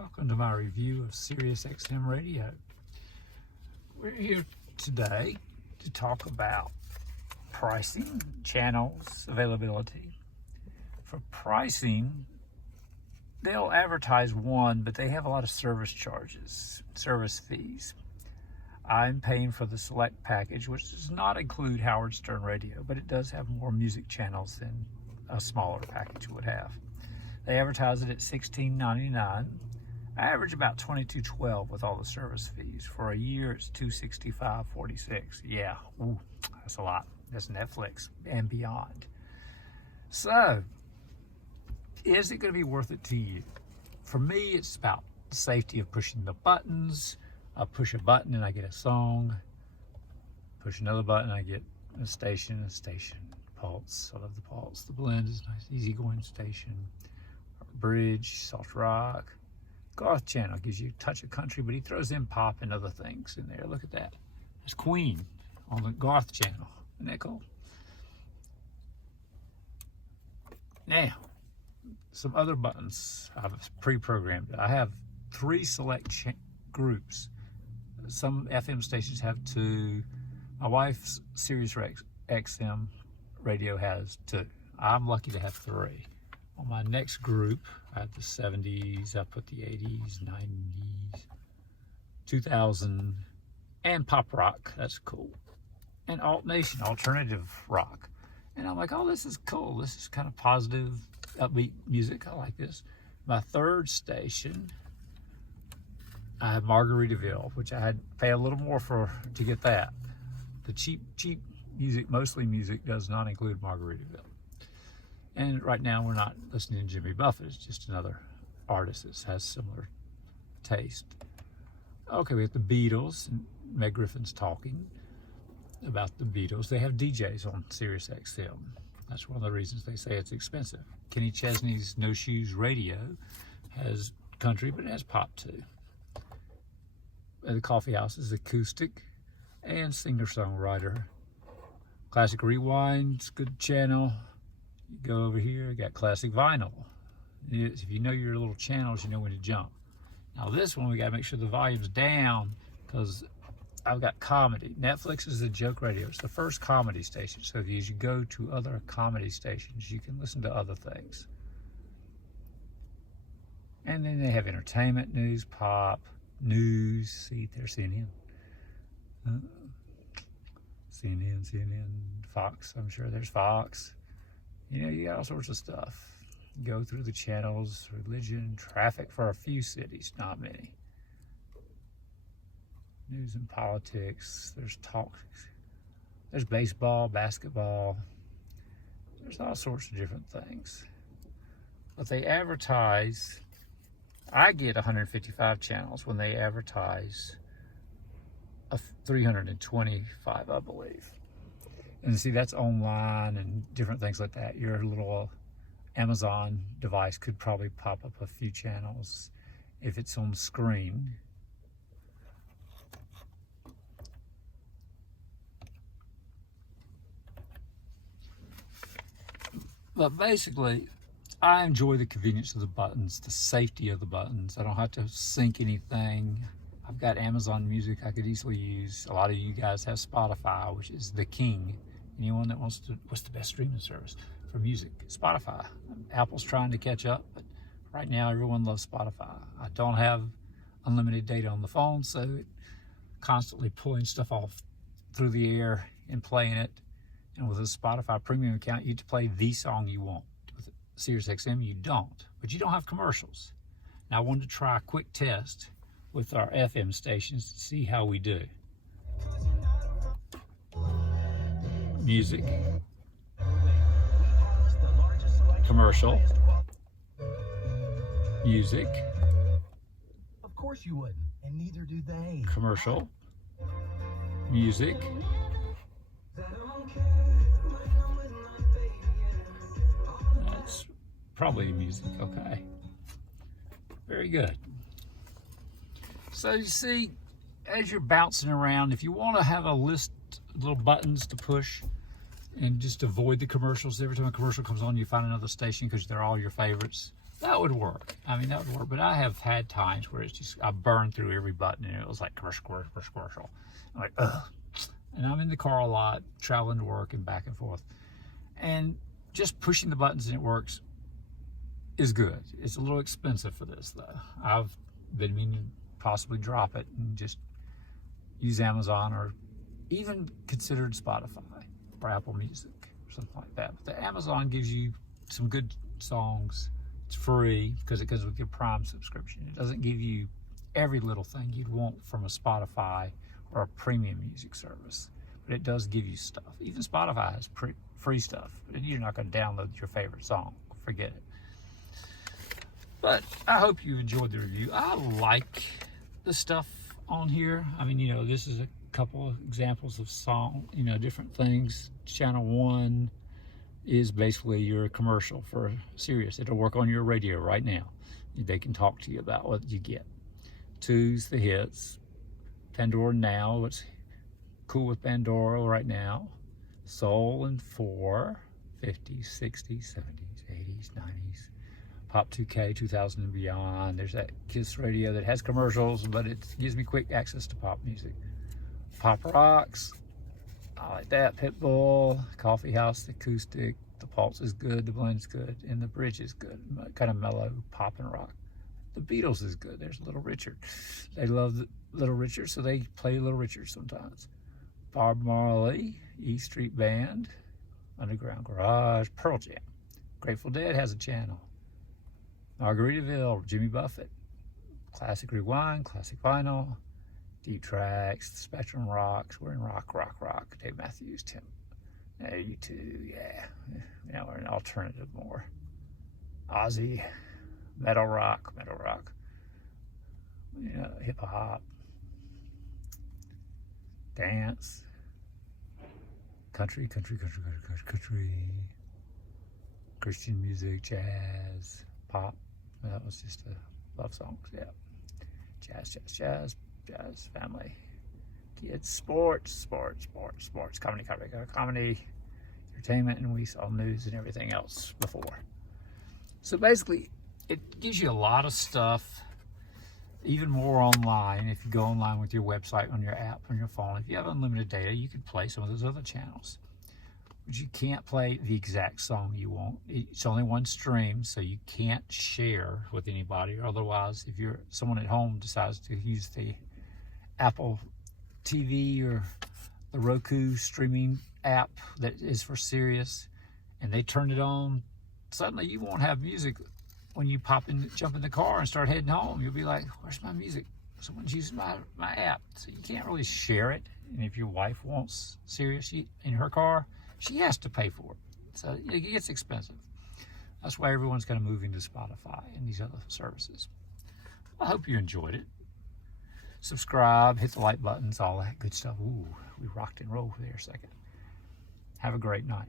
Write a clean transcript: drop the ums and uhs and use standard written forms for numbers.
Welcome to my review of SiriusXM Radio. We're here today to talk about pricing, channels, availability. For pricing, they'll advertise one, but they have a lot of service charges, service fees. I'm paying for the select package, which does not include Howard Stern Radio, but it does have more music channels than a smaller package would have. They advertise it at $16.99. I average about $22.12 with all the service fees. For a year, it's $265.46. Yeah, ooh, that's a lot. That's Netflix and beyond. So, is it going to be worth it to you? For me, it's about the safety of pushing the buttons. I push a button and I get a song. Push another button, I get a station, pulse. I love the pulse. The blend is nice, easygoing station. Bridge, soft rock. Garth channel gives you a touch of country, but he throws in pop and other things in there. Look at that. There's Queen on the Garth channel. Isn't that cool? Now, some other buttons I've pre-programmed. I have 3 select groups. Some FM stations have 2. My wife's SiriusXM radio has 2. I'm lucky to have 3. On my next group, I have the 70s, I put the 80s, 90s, 2000, and pop rock. That's cool. And alt nation, alternative rock. And I'm like, oh, this is cool. This is kind of positive, upbeat music. I like this. My 3rd station, I have Margaritaville, which I had to pay a little more to get that. The cheap music, mostly music, does not include Margaritaville. And right now we're not listening to Jimmy Buffett. It's just another artist that has similar taste. Okay, we have the Beatles, and Meg Griffin's talking about the Beatles. They have DJs on SiriusXM. That's one of the reasons they say it's expensive. Kenny Chesney's No Shoes Radio has country, but it has pop too. The Coffee House is acoustic and singer-songwriter. Classic Rewind's good channel. You go over here, got classic vinyl. If you know your little channels, you know when to jump. Now this one, we gotta make sure the volume's down because I've got comedy. Netflix is a joke radio. It's the first comedy station. So as you go to other comedy stations, you can listen to other things. And then they have entertainment, news, pop, news. See, there's CNN. CNN, Fox. I'm sure there's Fox. You know, you got all sorts of stuff. Go through the channels, religion, traffic for a few cities, not many. News and politics, there's talk, there's baseball, basketball, there's all sorts of different things. But they advertise, I get 155 channels when they advertise 325, I believe. And see, that's online and different things like that. Your little Amazon device could probably pop up a few channels if it's on screen. But basically, I enjoy the convenience of the buttons, the safety of the buttons. I don't have to sync anything. I've got Amazon Music I could easily use. A lot of you guys have Spotify, which is the king. Anyone that wants to, what's the best streaming service for music? Spotify. Apple's trying to catch up, but right now everyone loves Spotify. I don't have unlimited data on the phone, so it constantly pulling stuff off through the air and playing it. And with a Spotify premium account, you get to play the song you want. With SiriusXM, you don't, but you don't have commercials. Now I wanted to try a quick test with our FM stations to see how we do. Music, commercial, music, of course you wouldn't, and neither do they. Commercial, music, that's probably music, okay. Very good. So you see, as you're bouncing around, if you want to have a list of little buttons to push and just avoid the commercials, every time a commercial comes on, you find another station because they're all your favorites. that would work. I mean, that would work. But I have had times where it's just, I burned through every button and it was like commercial. I'm like, ugh. And I'm in the car a lot, traveling to work and back and forth. And just pushing the buttons and it works is good. It's a little expensive for this though. I've been meaning to possibly drop it and just use Amazon or even considered Spotify or Apple Music or something like that. But the Amazon gives you some good songs. It's free because it goes with your Prime subscription. It doesn't give you every little thing you'd want from a Spotify or a premium music service, but it does give you stuff. Even Spotify has free stuff. You're not going to download your favorite song. Forget it. But I hope you enjoyed the review. I like the stuff on here. I mean, you know, this is a couple of examples of song, you know, different things. Channel 1 is basically your commercial for Sirius. It'll work on your radio right now. They can talk to you about what you get. 2's the hits. Pandora Now, what's cool with Pandora right now. Soul and 4, 50s, 60s, 70s, 80s, 90s. Pop 2K, 2000 and beyond. There's that Kiss radio that has commercials, but it gives me quick access to pop music. Pop rocks, I like that. Pitbull, Coffee House, acoustic. The pulse is good, the blend's good, and the bridge is good. Kind of mellow pop and rock. The Beatles is good. There's Little Richard. They love Little Richard, so they play Little Richard sometimes. Bob Marley, E Street Band, Underground Garage, Pearl Jam. Grateful Dead has a channel. Margaritaville, Jimmy Buffett. Classic Rewind, Classic Vinyl. Deep Tracks, Spectrum Rocks. We're in rock. Dave Matthews, Tim. Yeah, U2, yeah. Now we're in alternative more. Ozzy, metal rock. You know, hip hop. Dance. Country. Christian music, jazz, pop. That was just a love songs, yeah. Jazz, family, kids, sports, comedy, entertainment, and we saw news and everything else before. So basically, it gives you a lot of stuff, even more online. If you go online with your website, on your app, on your phone, if you have unlimited data, you can play some of those other channels. But you can't play the exact song you want. It's only one stream, so you can't share with anybody. Or otherwise, if you're someone at home decides to use the Apple TV or the Roku streaming app that is for Sirius, and they turn it on, suddenly you won't have music when you jump in the car and start heading home. You'll be like, where's my music? Someone's using my app. So you can't really share it. And if your wife wants Sirius in her car, she has to pay for it. So it gets expensive. That's why everyone's kind of moving to Spotify and these other services. I hope you enjoyed it. Subscribe, hit the like buttons, all that good stuff. Ooh, we rocked and rolled for there a second. Have a great night.